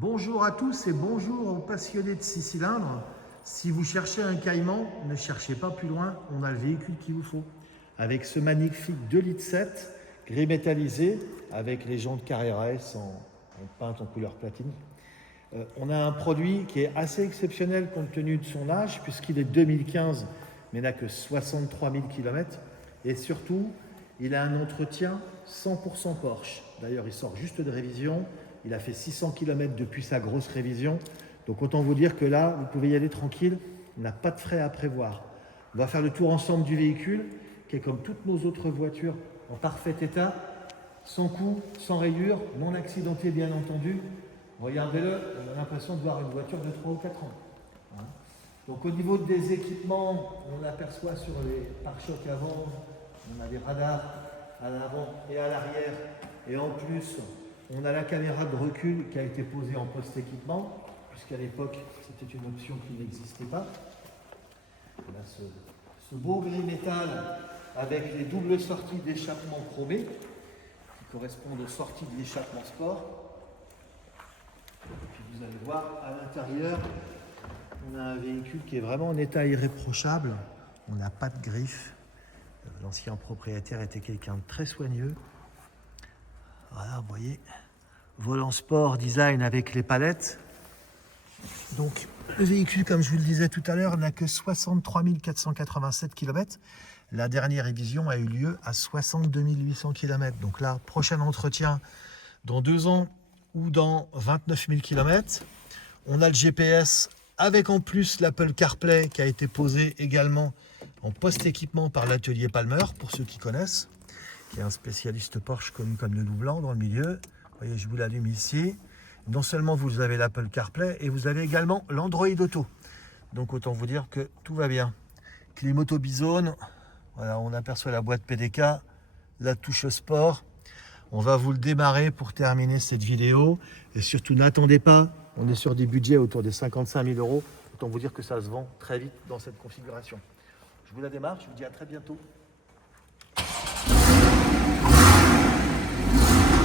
Bonjour à tous et bonjour aux passionnés de 6 cylindres. Si vous cherchez un Cayman, ne cherchez pas plus loin, on a le véhicule qu'il vous faut. Avec ce magnifique 2,7 litres, gris métallisé, avec les jantes Carrera S en peinte en couleur platine. On a un produit qui est assez exceptionnel compte tenu de son âge, puisqu'il est 2015, mais n'a que 63 000 km. Et surtout, il a un entretien 100% Porsche. D'ailleurs, il sort juste de révision. Il a fait 600 km depuis sa grosse révision. Donc autant vous dire que là, vous pouvez y aller tranquille. On n'a pas de frais à prévoir. On va faire le tour ensemble du véhicule, qui est comme toutes nos autres voitures, en parfait état, sans coup, sans rayures, non accidenté bien entendu. Regardez-le, on a l'impression de voir une voiture de 3 ou 4 ans. Donc au niveau des équipements, on aperçoit sur les pare-chocs avant, on a des radars à l'avant et à l'arrière. Et en plus, on a la caméra de recul qui a été posée en post-équipement, puisqu'à l'époque, c'était une option qui n'existait pas. On a ce beau gris métal avec les doubles sorties d'échappement chromées, qui correspondent aux sorties de l'échappement sport. Et puis vous allez voir, à l'intérieur, on a un véhicule qui est vraiment en état irréprochable. On n'a pas de griffes. L'ancien propriétaire était quelqu'un de très soigneux. Voilà, vous voyez, volant sport design avec les palettes. Donc, le véhicule, comme je vous le disais tout à l'heure, n'a que 63 487 km. La dernière révision a eu lieu à 62 800 km. Donc là, prochain entretien dans 2 ans ou dans 29 000 km. On a le GPS avec en plus l'Apple CarPlay qui a été posé également en post-équipement par l'atelier Palmer, pour ceux qui connaissent, qui est un spécialiste Porsche connu comme le loup blanc dans le milieu. Vous voyez, je vous l'allume ici. Non seulement vous avez l'Apple CarPlay, et vous avez également l'Android Auto. Donc autant vous dire que tout va bien. Clim auto bisone, voilà, on aperçoit la boîte PDK, la touche sport. On va vous le démarrer pour terminer cette vidéo. Et surtout, n'attendez pas, on est sur des budgets autour des 55 000 €. Autant vous dire que ça se vend très vite dans cette configuration. Je vous la démarre, je vous dis à très bientôt.